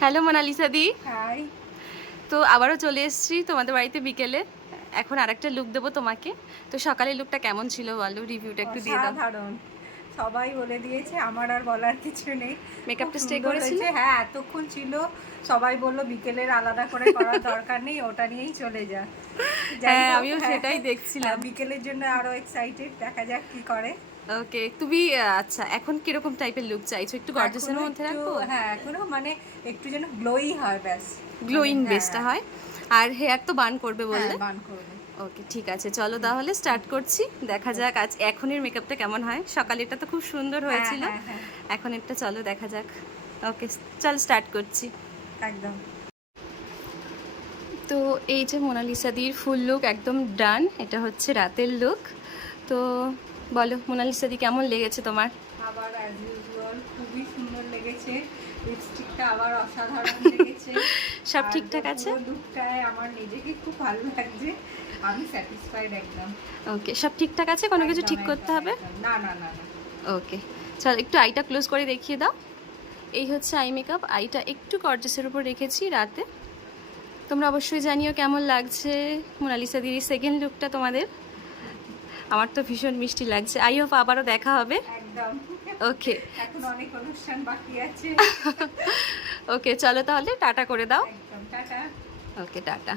Hello Mona Lisa দি। High. তো আবারও চলে এসেছি তোমাদের বাড়িতে বিকেলে। এখন আরেকটা লুক দেবো তোমাকে। তো সকালের লুকটা কেমন ছিল বলো, রিভিউটা একটু দিয়ে দাও। অসাধারণ, সবাই বলে দিয়েছে, আমার আর বলার কিছু নেই। খুব মেকআপটা স্টে সুন্দর করেছিল? হয়েছে। হ্যাঁ, এতক্ষণ ছিল। সবাই বললো বিকেলের আলাদা করে করার দরকার নেই, ওটা নিয়েই চলে যা। যাই হ্যাঁ, হোক, আমিও হ্যাঁ, সেটাই দেখছিলাম। বিকেলের জন্য আরো এক্সাইটেড, দেখা যাক কি করে। ওকে, তুমি আচ্ছা এখন কিরকম টাইপের লুক চাইছো? একটু গর্জিয়াসের এখনো মধ্যে একটু, রাখবো? হ্যাঁ এখনো মানে একটু যেন গ্লোই হয়, ব্যাস। মানে গ্লোয়িং হ্যাঁ, বেসটা হয়। আর হেয়ার তো বার্ন করবে হ্যাঁ বললে? বান করবে। ওকে, ঠিক আছে, চলো তাহলে স্টার্ট করছি। দেখা যাক আজ এখনের মেকআপটা কেমন হয়। সকালেরটা তো খুব সুন্দর হ্যাঁ হয়েছিল। হ্যাঁ হ্যাঁ, এখনেরটা চলো দেখা যাক। ওকে, চল স্টার্ট করছি। একদম। তো এই যে মোনালিসা দির ফুল লুক একদম ডান। এটা হচ্ছে রাতের লুক। তো বলো মোনালিসা দি, কেমন লেগেছে তোমার? আবার অ্যাজ ইউজুয়াল খুবই সুন্দর লেগেছে। লিপস্টিকটা আবার অসাধারণ লেগেছে। সব আর ঠিকঠাক আছে? পুরো লুকটায় আমার নিজেকে খুব ভালো লাগছে। আমি স্যাটিসফাইড একদম। ওকে, সব ঠিকঠাক আছে? কোনো কিছু একদম, ঠিক করতে একদম, হবে? একদম। না না না না। ওকে, চল একটু আইটা ক্লোজ করে দেখিয়ে দাও। এই হচ্ছে আই মেকআপ। আইটা একটু গর্জাসের উপর রেখেছি রাতে। তোমরা অবশ্যই জানিও কেমন লাগছে মোনালিসা দির সেকেন্ড লুকটা তোমাদের। আমার তো ভীষণ মিষ্টি লাগছে। আই হোপ আবারও দেখা হবে। একদম। ওকে। এখন অনেক অনুষ্ঠান বাকি আছে। ওকে, চলো তাহলে টাটা করে দাও। একদম, টাটা। ওকে, টাটা।